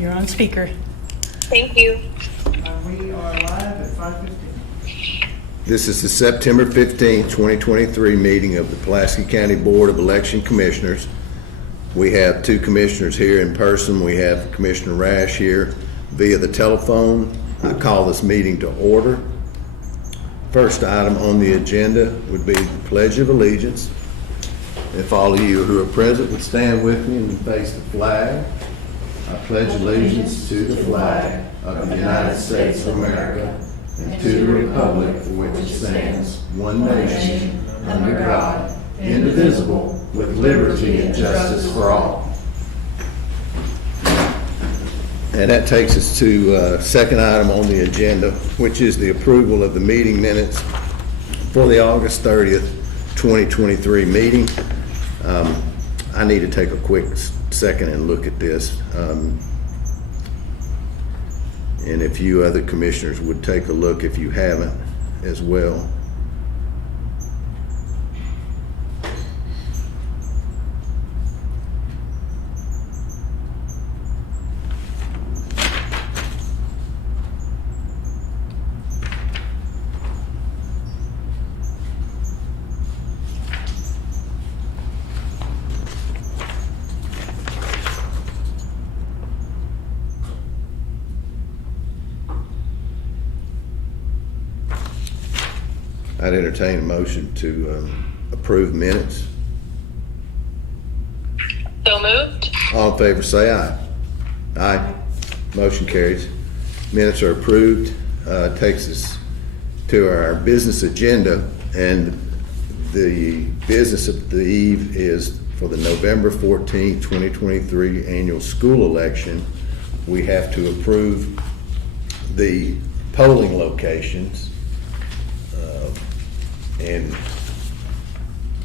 you're on speaker. Thank you. We are live at 5:15. This is the September 15th, 2023 meeting of the Pulaski County Board of Election Commissioners. We have two commissioners here in person. We have Commissioner Rash here via the telephone. I call this meeting to order. First item on the agenda would be the Pledge of Allegiance. If all of you who are present would stand with me and face the flag. I pledge allegiance to the flag of the United States of America and to the republic for which it stands, one nation, under God, indivisible, with liberty and justice for all. And that takes us to second item on the agenda, which is the approval of the meeting minutes for the August 30th, 2023 meeting. I need to take a quick second and look at this. And if you other commissioners would take a look if you haven't as well. I'd entertain a motion to approve minutes. So moved. All in favor say aye. Aye. Motion carries. Minutes are approved. Takes us to our business agenda, and the business of the eve is for the November 14th, 2023 annual school election. We have to approve the polling locations. And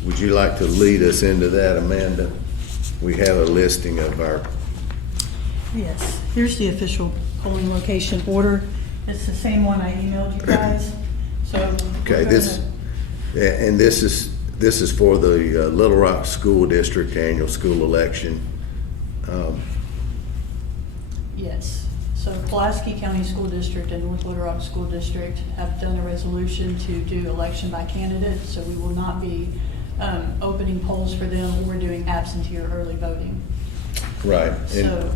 would you like to lead us into that, Amanda? We have a listing of our... Yes, here's the official polling location order. It's the same one I emailed you guys, so. Okay, this is for the Little Rock School District annual school election. Yes, so Pulaski County School District and North Little Rock School District have done a resolution to do election by candidate, so we will not be opening polls for them or doing absentee or early voting. Right. So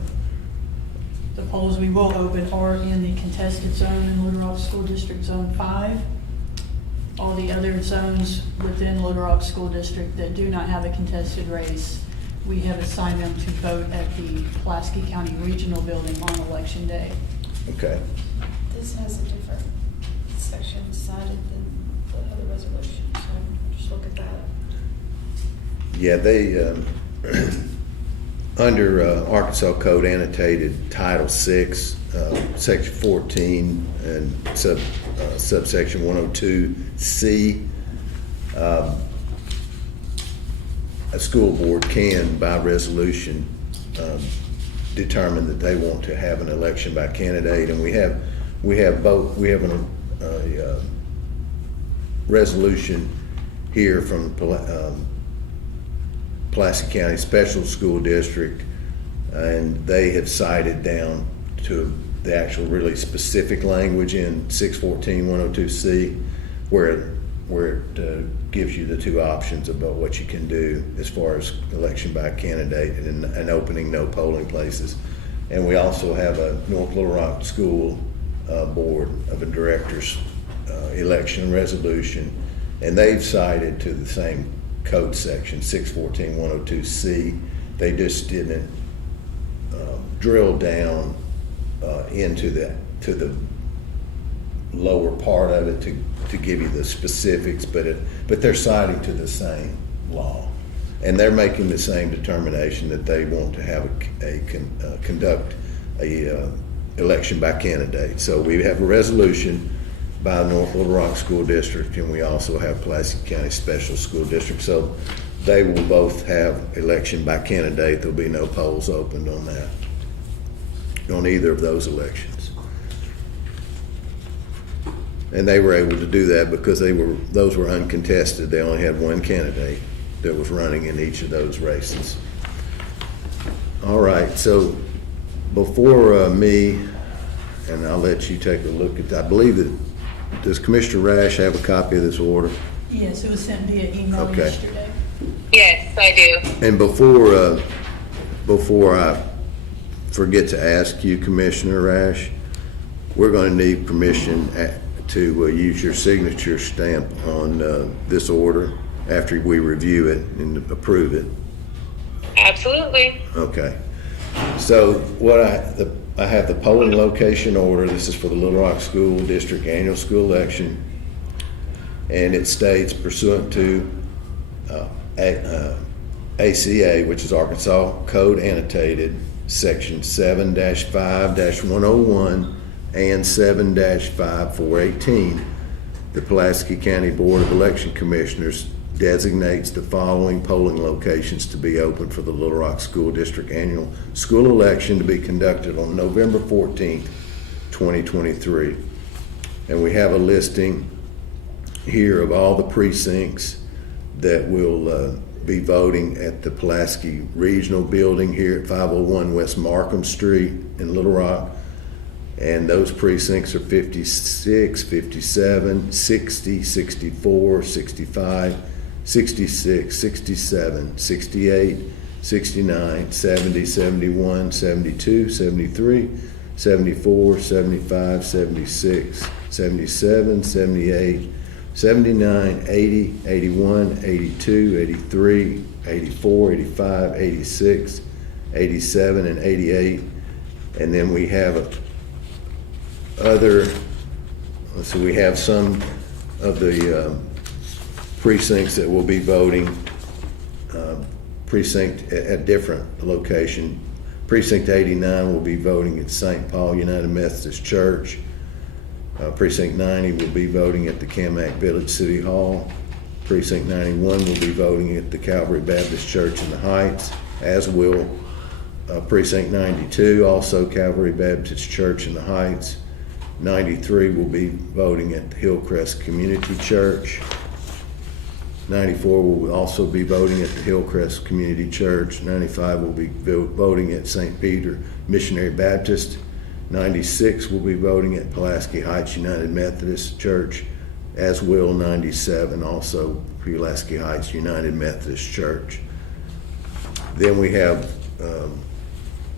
the polls we will open are in the contested zone in Little Rock School District Zone 5. All the other zones within Little Rock School District that do not have a contested race, we have assigned them to vote at the Pulaski County Regional Building on Election Day. Okay. This has a different section cited than the other resolution, so just look at that. Yeah, they, under Arkansas Code annotated Title VI, Section 14 and subsection 102C, a school board can, by resolution, determine that they want to have an election by candidate, and we have a resolution here from Pulaski County Special School District, and they have cited down to the actual really specific language in 614-102C, where it gives you the two options about what you can do as far as election by candidate and opening no polling places. And we also have a North Little Rock School Board of Directors election resolution, and they've cited to the same code section, 614-102C. They just didn't drill down into the lower part of it to give you the specifics, but they're citing to the same law, and they're making the same determination that they want to have conduct a election by candidate. So we have a resolution by the North Little Rock School District, and we also have Pulaski County Special School District. So they will both have election by candidate. There'll be no polls opened on that, on either of those elections. And they were able to do that because those were uncontested. They only had one candidate that was running in each of those races. All right, so Before me, and I'll let you take a look at that, I believe that, does Commissioner Rash have a copy of this order? Yes, it was sent via email Okay. yesterday. Yes, I do. And before I forget to ask you, Commissioner Rash, we're going to need permission to use your signature stamp on this order after we review it and approve it. Absolutely. Okay. So what I have the polling location order. This is for the Little Rock School District Annual School Election. And it states pursuant to ACA, which is Arkansas Code Annotated, Section 7-5-101 and 7-5418, the Pulaski County Board of Election Commissioners designates the following polling locations to be open for the Little Rock School District Annual School Election to be conducted on November 14th, 2023. And we have a listing here of all the precincts that will be voting at the Pulaski Regional Building here at 501 West Markham Street in Little Rock. And those precincts are 56, 57, 60, 64, 65, 66, 67, 68, 69, 70, 71, 72, 73, 74, 75, 76, 77, 78, 79, 80, 81, 82, 83, 84, 85, 86, 87, and 88. And then we have we have some of the precincts that will be voting, precinct at different location. Precinct 89 will be voting at St. Paul United Methodist Church. Precinct 90 will be voting at the Camac Village City Hall. Precinct 91 will be voting at the Calvary Baptist Church in the Heights, as will Precinct 92, also Calvary Baptist Church in the Heights. 93 will be voting at the Hillcrest Community Church. 94 will also be voting at the Hillcrest Community Church. 95 will be voting at St. Peter Missionary Baptist. 96 will be voting at Pulaski Heights United Methodist Church, as will 97, also Pulaski Heights United Methodist Church. Then we have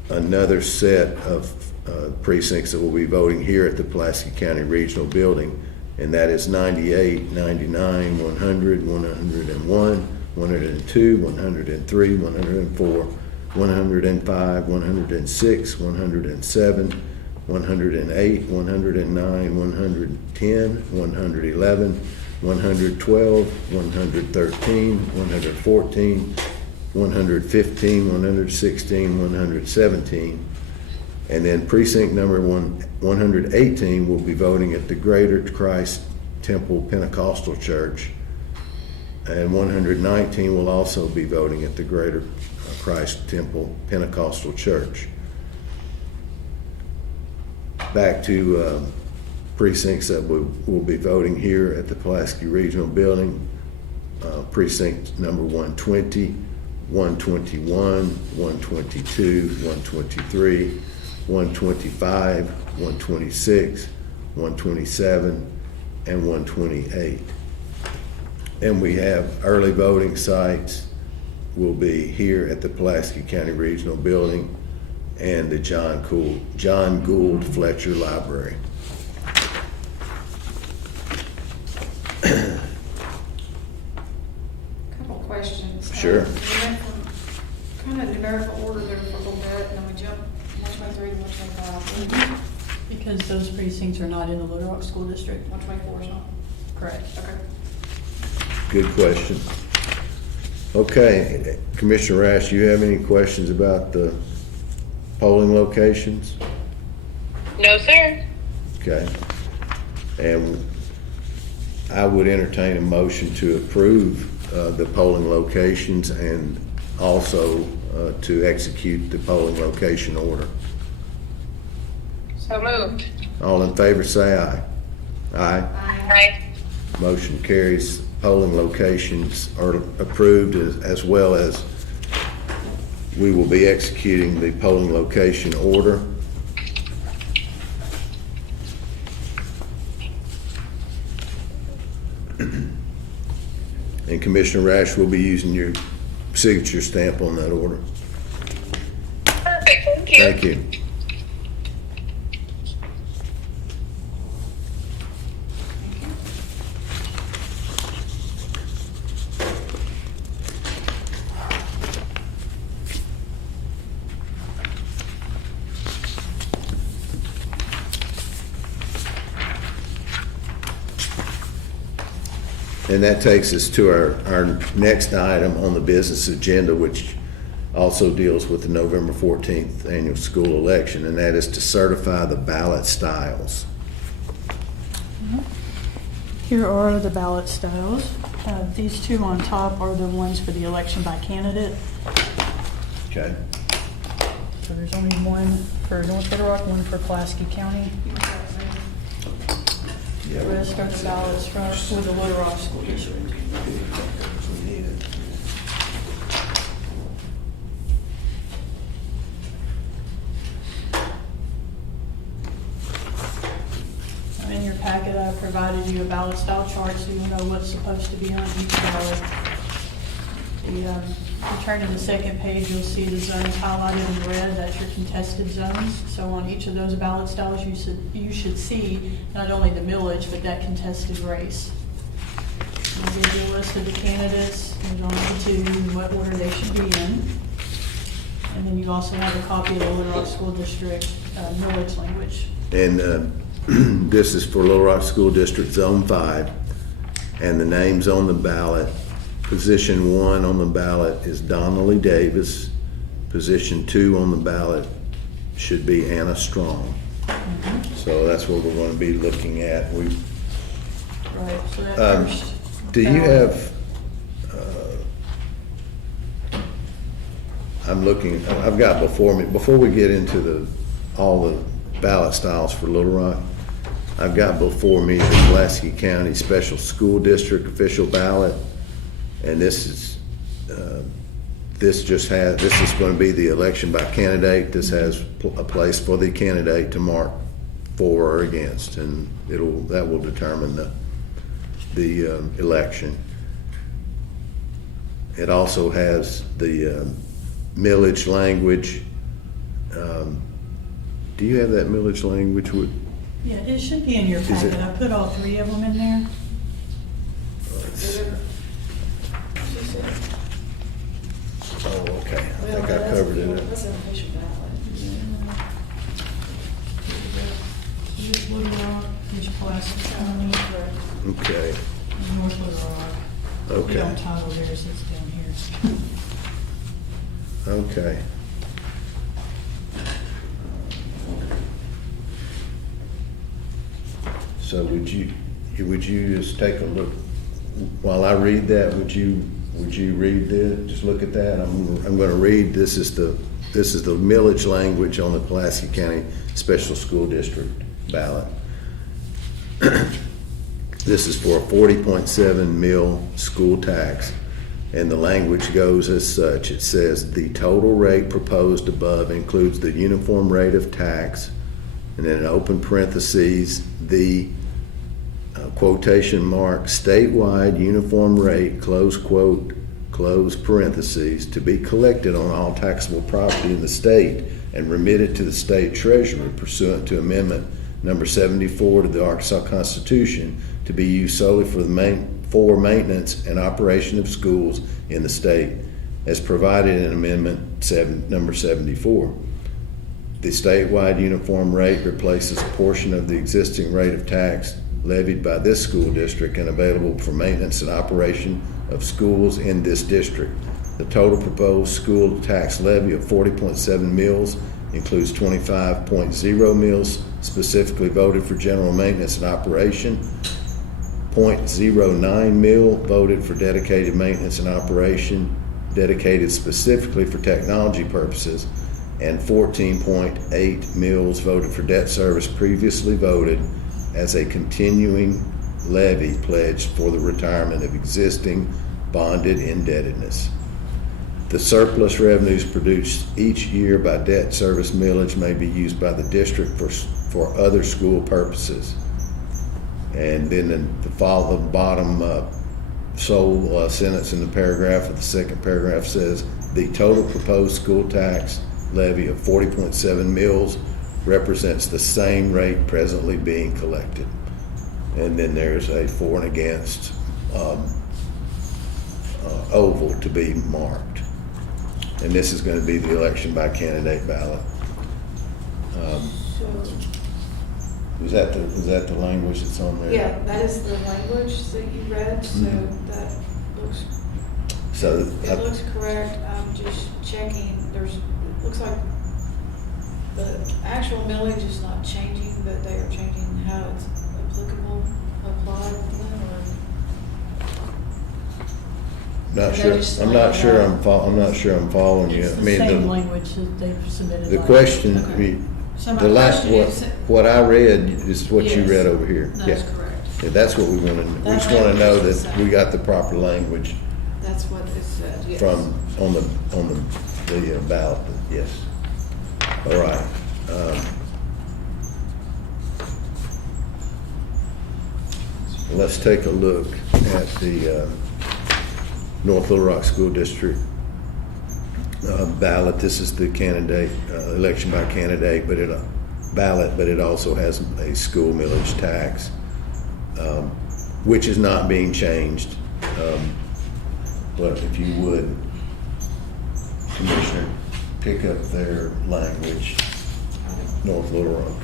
another set of precincts that will be voting here at the Pulaski County Regional Building, and that is 98, 99, 100, 101, 102, 103, 104, 105, 106, 107, 108, 109, 110, 111, 112, 113, 114, 115, 116, 117. And then precinct number 118 will be voting at the Greater Christ Temple Pentecostal Church. And 119 will also be voting at the Greater Christ Temple Pentecostal Church. Back to precincts that will be voting here at the Pulaski Regional Building. Precinct number 120, 121, 122, 123, 125, 126, 127, and 128. And we have early voting sites will be here at the Pulaski County Regional Building and the John Gould Fletcher Library. Couple questions. Sure. We went from kind of numerical order there for a little bit, and then we jumped 123 to 125. Because those precincts are not in the Little Rock School District. 124 is not. Correct. Okay. Good question. Okay, Commissioner Rash, do you have any questions about the polling locations? No, sir. Okay. And I would entertain a motion to approve the polling locations and also to execute the polling location order. So moved. All in favor say aye. Aye. Aye. Motion carries. Polling locations are approved as well as We will be executing the polling location order. And Commissioner Rash will be using your signature stamp on that order. Perfect. Thank you. Thank you. And that takes us to our next item on the business agenda, which also deals with the November 14th annual school election, and that is to certify the ballot styles. Here are the ballot styles. These two on top are the ones for the election by candidate. Okay. So there's only one for North Little Rock, one for Pulaski County. The rest are the ballots for the Little Rock School District. In your packet, I provided you a ballot style chart so you know what's supposed to be on each ballot. If you turn to the second page, you'll see the zones highlighted in red. That's your contested zones. So on each of those ballot styles, you should see not only the millage, but that contested race. I'll give you a list of the candidates, there's only two, and what order they should be in. And then you also have a copy of the Little Rock School District millage language. And this is for Little Rock School District Zone 5, and the names on the ballot. Position 1 on the ballot is Donnelly Davis. Position 2 on the ballot should be Anna Strong. So that's what we're going to be looking at. Right, so that first. Do you ballot- have, I'm looking, I've got before me, before we get into all the ballot styles for Little Rock, I've got before me the Pulaski County Special School District official ballot, and this is this is going to be the election by candidate. This has a place for the candidate to mark for or against, and that will determine the election. It also has the millage language. Do you have that millage language? Yeah, it should be in your Is packet. it- I put all three of them in there. Oh, okay. I think I covered it. That's an official ballot. Here's Little Rock, here's Pulaski County, Okay, and North Little Rock. We okay, don't title theirs, it's down here. okay. So would you just take a look, while I read that, would you read this, just look at that? I'm gonna read, this is the millage language on the Pulaski County Special School District ballot. This is for a 40.7 mil school tax, and the language goes as such. It says, the total rate proposed above includes the uniform rate of tax, and then in open parentheses, the quotation mark, statewide uniform rate, close quote, close parentheses, to be collected on all taxable property in the state and remitted to the state treasurer pursuant to amendment number 74 to the Arkansas Constitution, to be used solely for maintenance and operation of schools in the state, as provided in amendment number 74. The statewide uniform rate replaces a portion of the existing rate of tax levied by this school district and available for maintenance and operation of schools in this district. The total proposed school tax levy of 40.7 mills includes 25.0 mills specifically voted for general maintenance and operation, 0.09 mil voted for dedicated maintenance and operation, dedicated specifically for technology purposes, and 14.8 mills voted for debt service previously voted as a continuing levy pledged for the retirement of existing bonded indebtedness. The surplus revenues produced each year by debt service millage may be used by the district for other school purposes. And then the bottom sole sentence in the paragraph of the second paragraph says, the total proposed school tax levy of 40.7 mills represents the same rate presently being collected. And then there's a for and against oval to be marked. And this is going to be the election by candidate ballot. So, Is that the language that's on there? yeah, that is the language that you read, so that looks, So it looks correct. I'm just checking, it looks like the actual millage is not changing, but they are changing how it's applied then, not Is that sure. just I'm not like sure. that? I'm not sure. I'm following you. It's I the mean, same language that they've submitted. the last question. year. Okay. So my The last question is- what I read is what you Yes, read over here. That's Yeah. correct. Yeah, that's what we want to. We That just want to know language is that the we same. got the proper language That's what it said, yes. from on the ballot. Yes. All right. Let's take a look at the North Little Rock School District ballot. This is the candidate election by candidate, but it also has a school millage tax, which is not being changed. But if you would, Commissioner, pick up their language, North Little Rock.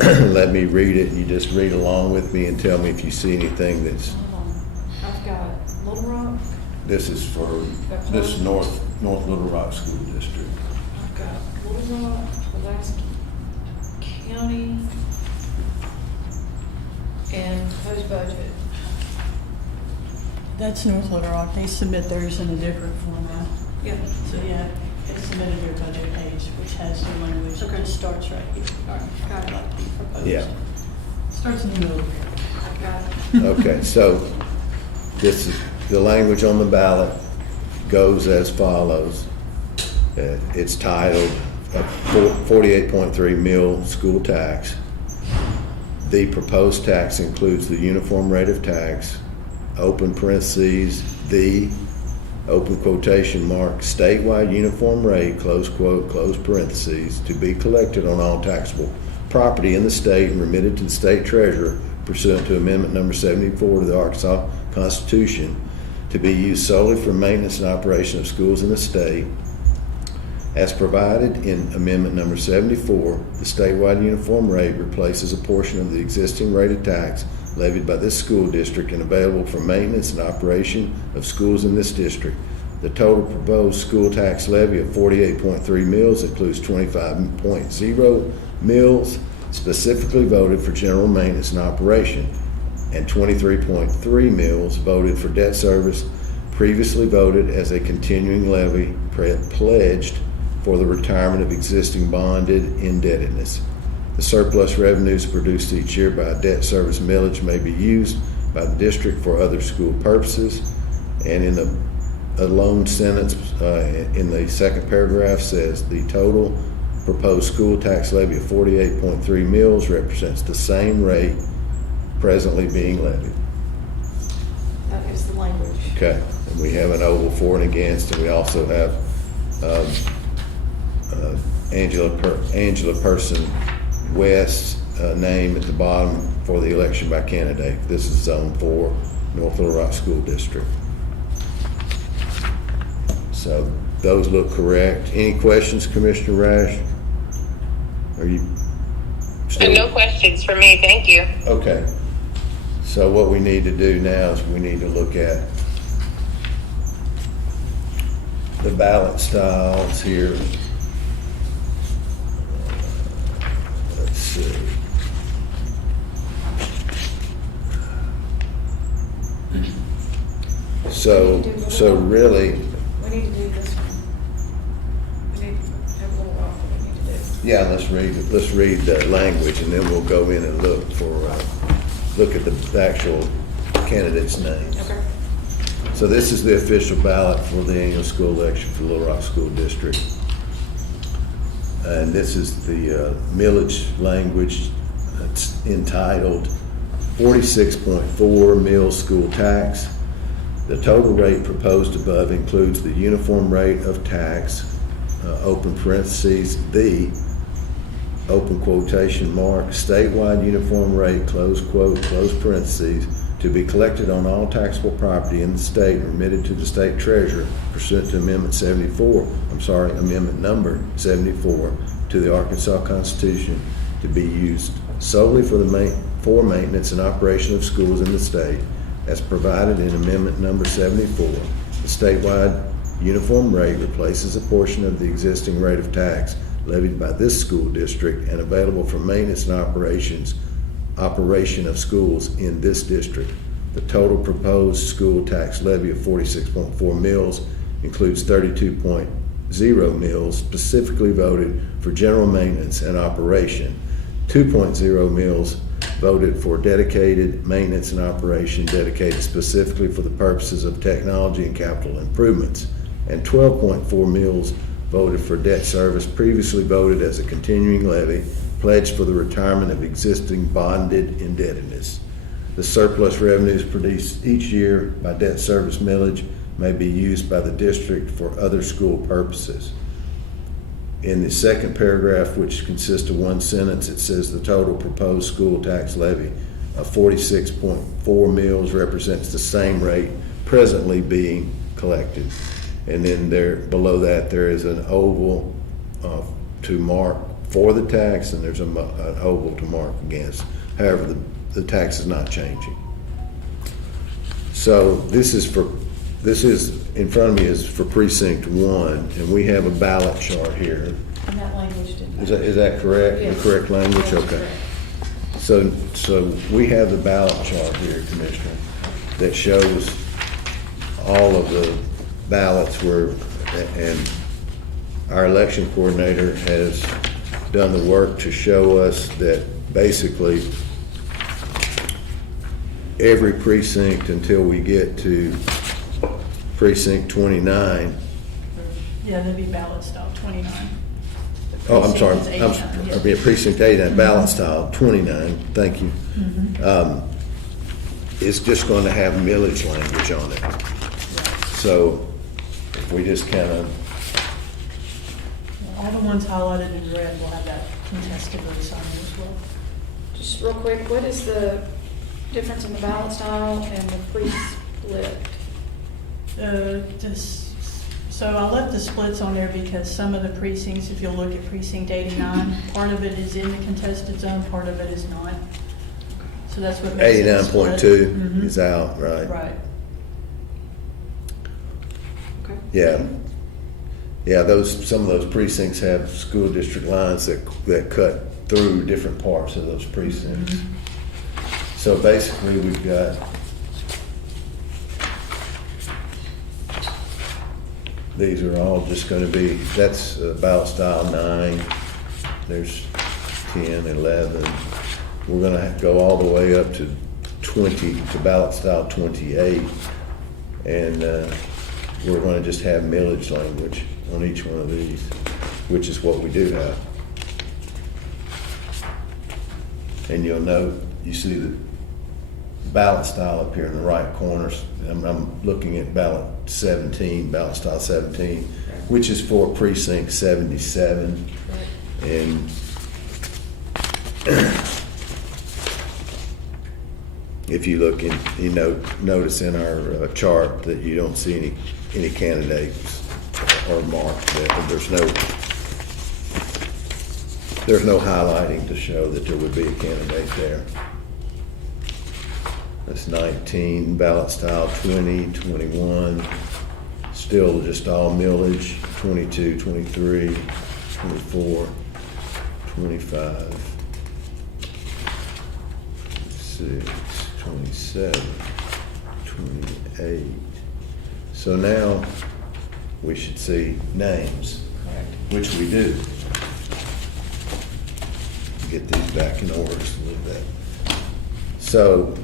Let me read it, and you just read along with me and tell me if you see anything that's, Hold on. I've got Little Rock, this is North Little Rock School District. I've got Little Rock, Pulaski County, and proposed budget. That's North Little Rock. They submit theirs in a different format. Yeah. So, yeah, they submitted their budget page, which has the language. It Okay. just starts right here. All right, got it. Like the proposed. Yeah. Starts in the middle. I've got it. Okay, so this is, the language on the ballot goes as follows. It's titled 48.3 mil school tax. The proposed tax includes the uniform rate of tax, open parentheses, the, open quotation mark, statewide uniform rate, close quote, close parentheses, to be collected on all taxable property in the state and remitted to the state treasurer pursuant to amendment number 74 to the Arkansas Constitution, to be used solely for maintenance and operation of schools in the state. As provided in amendment number 74, the statewide uniform rate replaces a portion of the existing rate of tax levied by this school district and available for maintenance and operation of schools in this district. The total proposed school tax levy of 48.3 mills includes 25.0 mills specifically voted for general maintenance and operation, and 23.3 mills voted for debt service, previously voted as a continuing levy pledged for the retirement of existing bonded indebtedness. The surplus revenues produced each year by a debt service millage may be used by the district for other school purposes. And in a lone sentence in the second paragraph says the total proposed school tax levy of 48.3 mills represents the same rate presently being levied. That is the language. Okay, and we have an oval for and against, and we also have Angela Person West's name at the bottom for the election by candidate. This is Zone 4, North Little Rock School District. So those look correct. Any questions, Commissioner Rash? Are you still? No questions for me, thank you. Okay. So what we need to do now is we need to look at the ballot styles here. Let's see. So really, We need to do this one. We need to have a little rock that we need to do. yeah, let's read the language and then we'll go in and look at the actual candidates' names. Okay. So this is the official ballot for the annual school election for Little Rock School District. And this is the millage language. It's entitled 46.4 mills school tax. The total rate proposed above includes the uniform rate of tax, open parentheses, the, open quotation mark, statewide uniform rate, close quote, close parentheses, to be collected on all taxable property in the state and remitted to the state treasurer pursuant to Amendment number 74 to the Arkansas Constitution, to be used solely for maintenance and operation of schools in the state as provided in Amendment number 74. The statewide uniform rate replaces a portion of the existing rate of tax levied by this school district and available for maintenance and operation of schools in this district. The total proposed school tax levy of 46.4 mills includes 32.0 mills specifically voted for general maintenance and operation, 2.0 mills voted for dedicated maintenance and operation dedicated specifically for the purposes of technology and capital improvements, and 12.4 mills voted for debt service previously voted as a continuing levy pledged for the retirement of existing bonded indebtedness. The surplus revenues produced each year by debt service millage may be used by the district for other school purposes. In the second paragraph, which consists of one sentence, it says the total proposed school tax levy of 46.4 mills represents the same rate presently being collected. And then there, below that, there is an oval to mark for the tax, and there's an oval to mark against. However, the tax is not changing. So this is in front of me is for precinct 1, and we have a ballot chart here. And that language didn't. Is that correct? Yes. The correct language? That's Okay. correct. So we have the ballot chart here, Commissioner, that shows all of the ballots and our election coordinator has done the work to show us that basically every precinct until we get to precinct 29. Yeah, that'd be ballot style 29. Oh, I'm sorry. Precinct is 89, yeah. I'd be at precinct 89, ballot style 29. Thank you. It's just going to have millage language on it. So if we just kind of, All the ones highlighted in red will have that contestedly signed as well. Just real quick, what is the difference in the ballot style and the pre-split? So I left the splits on there because some of the precincts, if you'll look at precinct 89, part of it is in the contested zone, part of it is not. So that's what makes it a split. 89.2 is out, right? Right. Okay. Yeah. Yeah, some of those precincts have school district lines that cut through different parts of those precincts. So basically, we've got these are all just going to be, that's ballot style 9, there's 10, 11. We're going to go all the way up to 20, to ballot style 28. And we're going to just have millage language on each one of these, which is what we do have. And you'll note, you see the ballot style up here in the right corners. I'm looking at ballot style 17, which is for precinct 77. And if you look in, notice in our chart that you don't see any candidates or marked. That there's no highlighting to show that there would be a candidate there. That's 19, ballot style 20, 21, still just all millage, 22, 23, 24, 25, 26, 27, 28. So now we should see names, which we do. Get these back in order just a little bit. So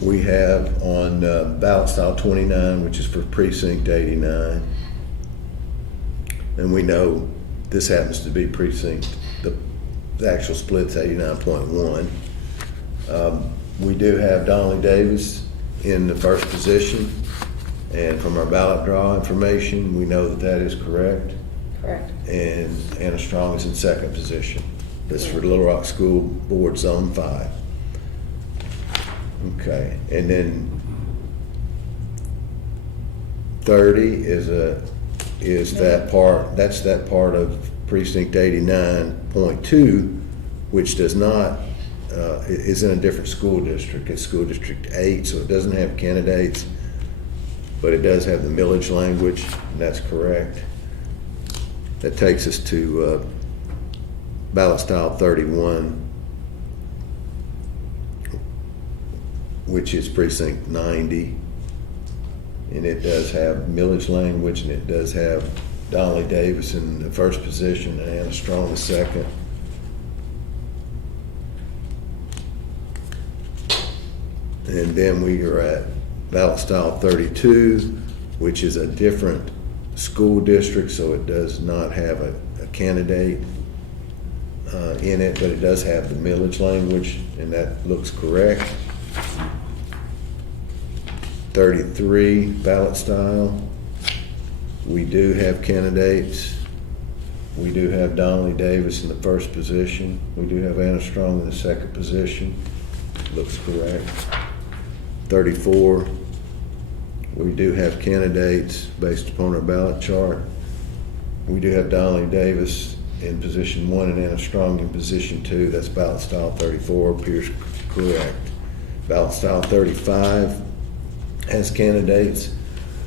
we have on ballot style 29, which is for precinct 89. And we know this happens to be precinct, the actual split's 89.1. We do have Donnelly Davis in the first position. And from our ballot draw information, we know that that is correct. Correct. And Anna Strong is in second position. That's for Little Rock School Board Zone 5. Okay, and then 30 is that part, that's that part of precinct 89.2, which does not, is in a different school district. It's school district 8, so it doesn't have candidates, but it does have the millage language, and that's correct. That takes us to ballot style 31, which is precinct 90. And it does have millage language, and it does have Donnelly Davis in the first position and Anna Strong the second. And then we are at ballot style 32, which is a different school district, so it does not have a candidate in it, but it does have the millage language, and that looks correct. 33 ballot style, we do have candidates. We do have Donnelly Davis in the first position. We do have Anna Strong in the second position. Looks correct. 34, we do have candidates based upon our ballot chart. We do have Donnelly Davis in position 1 and Anna Strong in position 2. That's ballot style 34, appears correct. Ballot style 35 has candidates,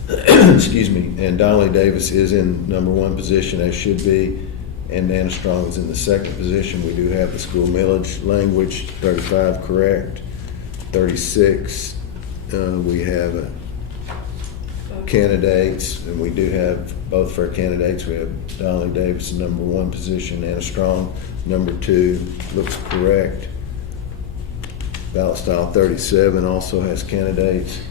excuse me, and Donnelly Davis is in number 1 position, as should be, and Anna Strong is in the second position. We do have the school millage language, 35 correct. 36, we have candidates, and we do have both for our candidates. We have Donnelly Davis in number 1 position, Anna Strong number 2, looks correct. Ballot style 37 also has candidates.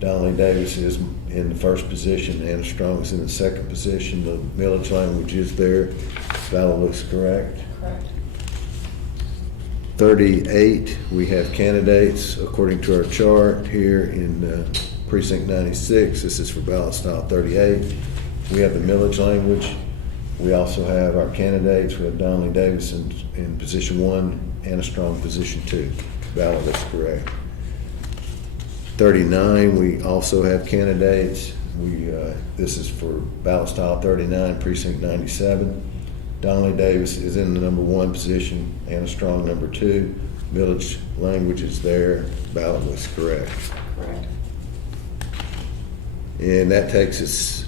Donnelly Davis is in the first position, Anna Strong is in the second position. The millage language is there. Ballot looks correct. Correct. 38, we have candidates according to our chart here in precinct 96. This is for ballot style 38. We have the millage language. We also have our candidates. We have Donnelly Davis in position 1, Anna Strong position 2. Ballot looks correct. 39, we also have candidates. This is for ballot style 39, precinct 97. Donnelly Davis is in the number 1 position, Anna Strong number 2. Village language is there. Ballot looks correct. Correct. And that takes us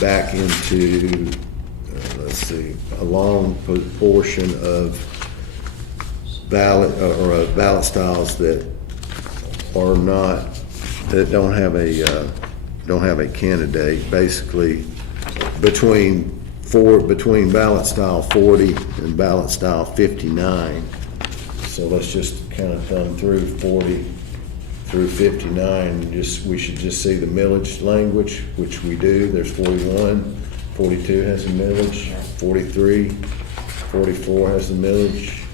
back into, let's see, a long portion of ballot or ballot styles that are not, that don't have a candidate. Basically, between ballot style 40 and ballot style 59. So let's just kind of thumb through 40 through 59. We should just see the millage language, which we do. There's 41, 42 has a millage, 43, 44 has a millage,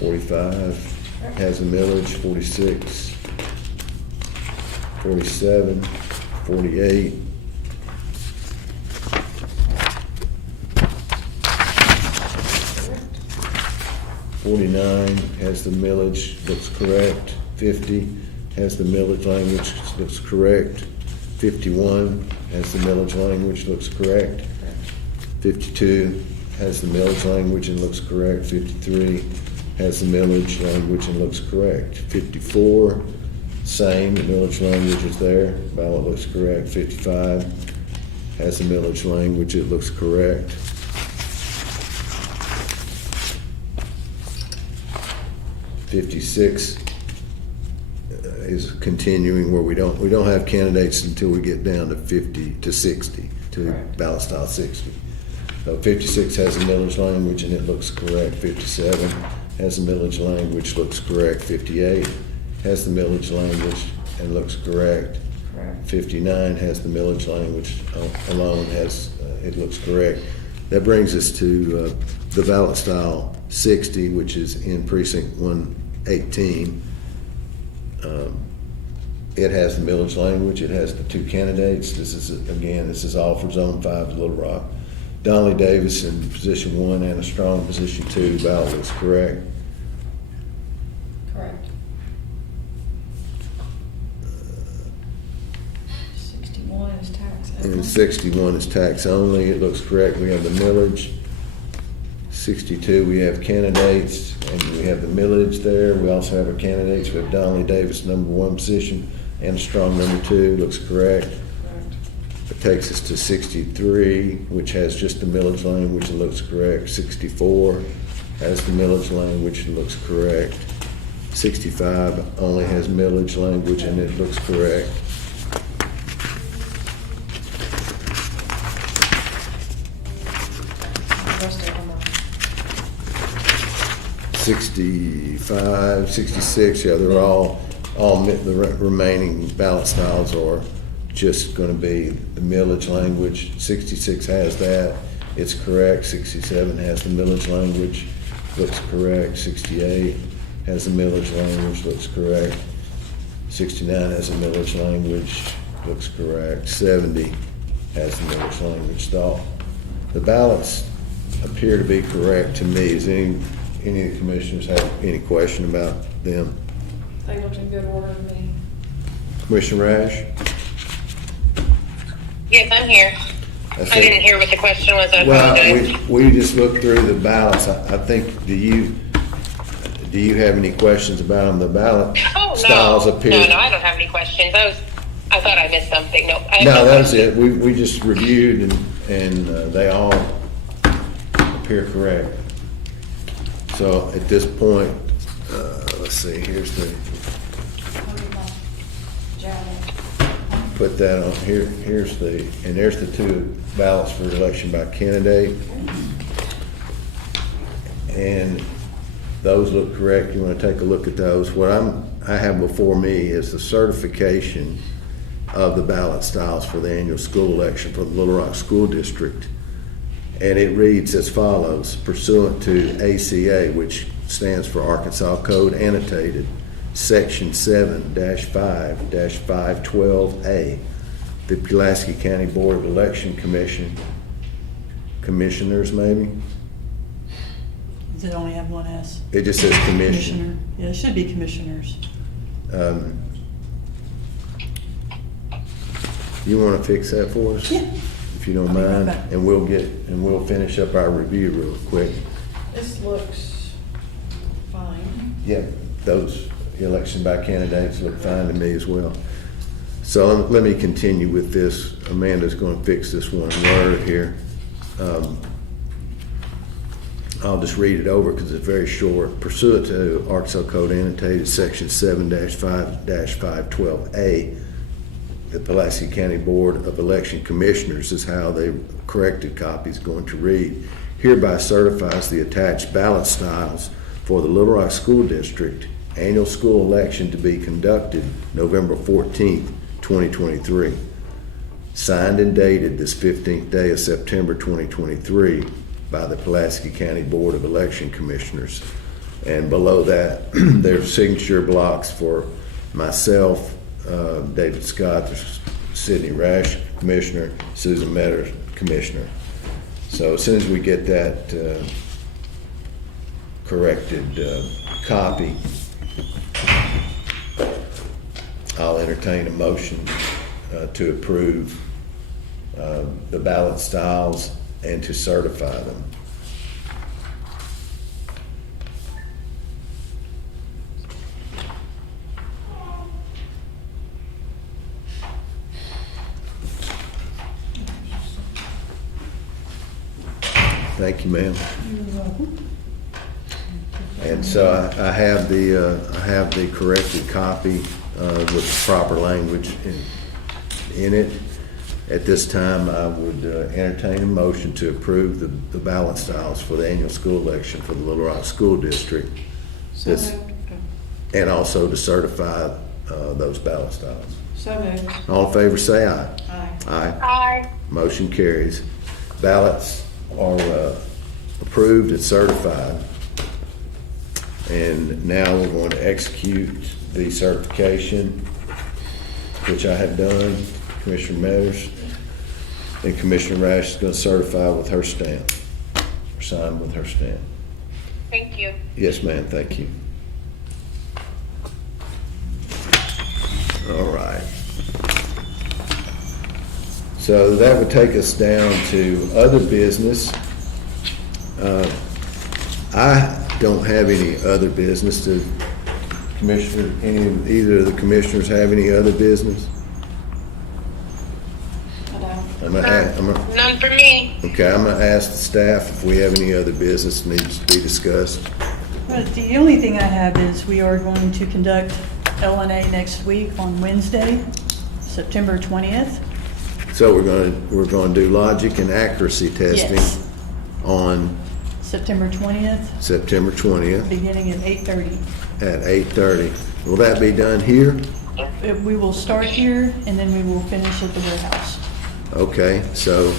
45 has a millage, 46, 47, 48. 49 has the millage, looks correct. 50 has the millage language, looks correct. 51 has the millage language, looks correct. 52 has the millage language and looks correct. 53 has the millage language and looks correct. 54, same, the millage language is there, ballot looks correct. 55 has the millage language, it looks correct. 56 is continuing where we don't have candidates until we get down to 50 to 60 to Correct. ballot style 60. So 56 has a millage language and it looks correct. 57 has a millage language, looks correct. 58 has the millage language and looks correct. Correct. 59 has the millage language alone, it looks correct. That brings us to the ballot style 60, which is in precinct 118. It has the millage language, it has the two candidates. This is all for Zone 5 Little Rock. Donnelly Davis in position 1, Anna Strong in position 2. The ballot looks correct. Correct. 61 is tax. And 61 is tax only. It looks correct. We have the millage. 62, we have candidates, and we have the millage there. We also have our candidates. We have Donnelly Davis, number 1 position, and Strong, number 2. Looks correct. Correct. It takes us to 63, which has just the millage language and looks correct. 64 has the millage language and looks correct. 65 only has millage language and it looks correct. The rest of them are 65, 66, yeah, they're all the remaining ballot styles are just going to be the millage language. 66 has that, it's correct. 67 has the millage language, looks correct. 68 has the millage language, looks correct. 69 has the millage language, looks correct. 70 has the millage language. The ballots appear to be correct to me. Does any of the commissioners have any question about them? They looked in good order to me. Commissioner Rash? Yes, I'm here. I didn't hear what the question was. I apologize. Well, we just looked through the ballots. I think, do you have any questions about them? The ballot styles appear. No, I don't have any questions. I thought I missed something. No, I have No, that was questions. it. We just reviewed and they all appear correct. So at this point, let's see, here's the, I'll get my javelin. put that on here. And there's the two ballots for election by candidate. And those look correct. You want to take a look at those. What I have before me is the certification of the ballot styles for the annual school election for the Little Rock School District. And it reads as follows: pursuant to ACA, which stands for Arkansas Code Annotated, Section 7-5-512A, the Pulaski County Board of Election Commissioners, maybe? Does it only have one S? It just says commission. Commissioner. Yeah, it should be commissioners. You want to fix that for us? Yeah. If you don't I'll be right mind, back. and we'll finish up our review real quick. This looks fine. Yeah, those election by candidates look fine to me as well. So let me continue with this. Amanda's going to fix this one word here. I'll just read it over because it's very short. Pursuant to Arkansas Code Annotated, Section 7-5-512A, the Pulaski County Board of Election Commissioners is how the corrected copy is going to read. Hereby certifies the attached ballot styles for the Little Rock School District annual school election to be conducted November 14th, 2023. Signed and dated this 15th day of September 2023 by the Pulaski County Board of Election Commissioners. And below that, there's signature blocks for myself, David Scott, Sidney Rash, Commissioner, Susan Metter, Commissioner. So as soon as we get that corrected copy, I'll entertain a motion to approve the ballot styles and to certify them. Thank you, ma'am. And so I have the corrected copy with the proper language in it. At this time, I would entertain a motion to approve the ballot styles for the annual school election for the Little Rock School District. So This- moved. and also to certify those ballot styles. So moved. All in favor, say aye. Aye. Aye. Aye. Motion carries. Ballots are approved and certified. And now we're going to execute the certification, which I have done. Commissioner Meadows and Commissioner Rash is going to certify with her stamp, or sign with her stamp. Thank you. Yes, ma'am, thank you. All right. So that would take us down to other business. I don't have any other business. Do either of the commissioners have any other business? I don't. None for me. Okay, I'm gonna ask the staff if we have any other business that needs to be discussed. But the only thing I have is we are going to conduct LNA next week on Wednesday, September 20th. So we're gonna do logic and accuracy testing Yes. on September 20th, September 20th beginning at 8:30. at 8:30. Will that be done here? We will start here and then we will finish at the warehouse. Okay, so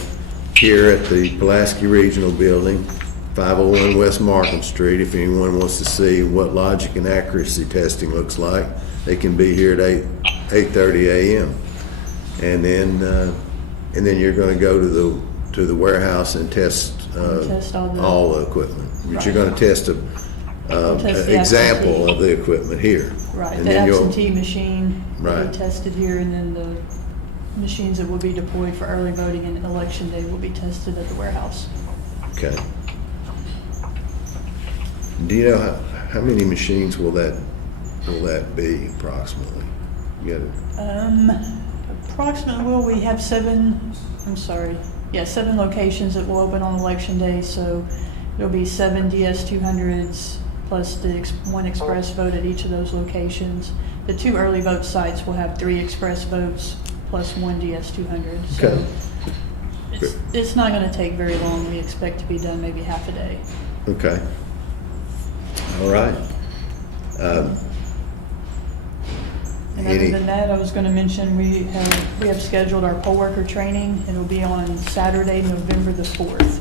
here at the Pulaski Regional Building, 501 West Markham Street, if anyone wants to see what logic and accuracy testing looks like, they can be here at 8:30 a.m. And then you're gonna go to the warehouse and test Test all the equipment. But you're Right. gonna test an Test the example absentee. of the equipment here. Right, And the then you'll- absentee machine will Right. be tested here, and then the machines that will be deployed for early voting and election day will be tested at the warehouse. Okay. Do you know how many machines will that be approximately? You got it? Approximately, we have seven locations that will open on election day, so there'll be 7 DS200s plus one express vote at each of those locations. The 2 early vote sites will have 3 express votes plus 1 DS200. So Okay. it's not gonna take very long. We expect to be done maybe half a day. Okay. All right. And other than that, I was gonna mention, we have scheduled our poll worker training. It'll be on Saturday, November the 4th.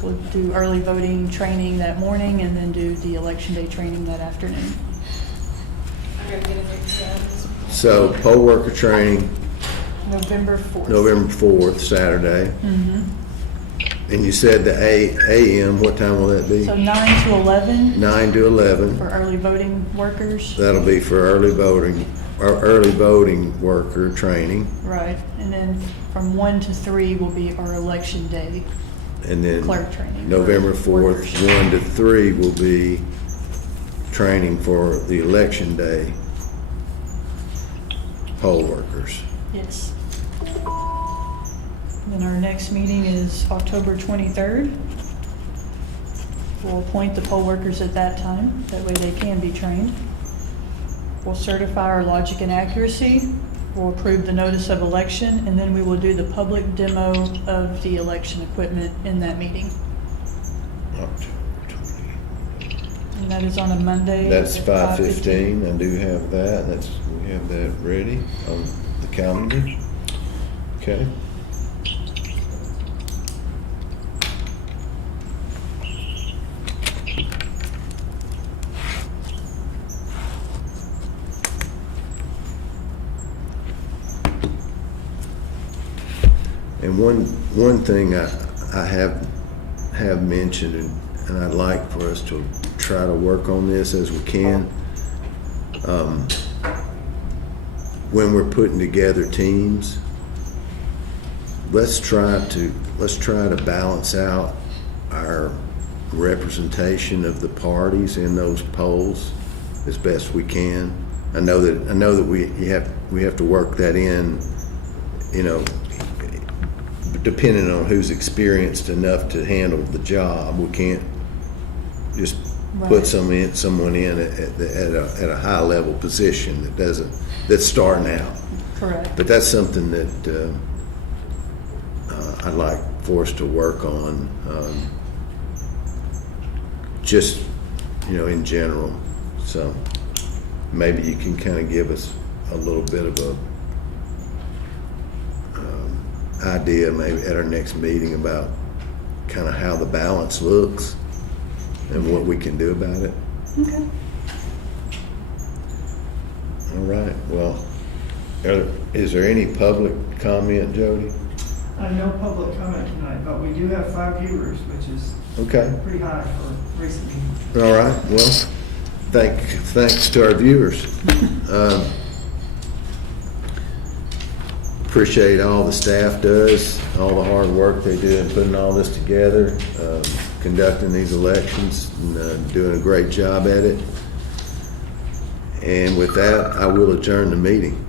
We'll do early voting training that morning and then do the election day training that afternoon. I gotta get a new job. So poll worker training, November 4th. November 4th, Saturday. Mm-hmm. And you said the AM, what time will that be? So 9 to 11 9 to 11. for early voting workers. That'll be for early voting worker training. Right. And then from 1 to 3 will be our election day. And then Clerk training. November 4th, Workers. 1 to 3 will be training for the election day poll workers. Yes. Then our next meeting is October 23rd. We'll appoint the poll workers at that time, that way they can be trained. We'll certify our logic and accuracy. We'll approve the notice of election, and then we will do the public demo of the election equipment in that meeting. October 20. And that is on a Monday. That's at 5:15. I do have that. We have that ready on the calendar. Okay. And one thing I have mentioned, and I'd like for us to try to work on this as we can. When we're putting together teams, let's try to balance out our representation of the parties in those polls as best we can. I know that we have to work that in, you know, depending on who's experienced enough to handle the job. We can't just put Right. someone in at a high level position that's starting out. Correct. But that's something that I'd like for us to work on, just, in general. So, maybe you can kind of give us a little bit of a idea maybe at our next meeting about kind of how the balance looks and what we can do about it. Okay. All right, well, is there any public comment, Jody? No public comment tonight, but we do have 5 viewers, which is Okay, pretty high for recent meetings. all right, well, thanks to our viewers. Appreciate all the staff does, all the hard work they do in putting all this together, conducting these elections, and doing a great job at it. And with that, I will adjourn the meeting.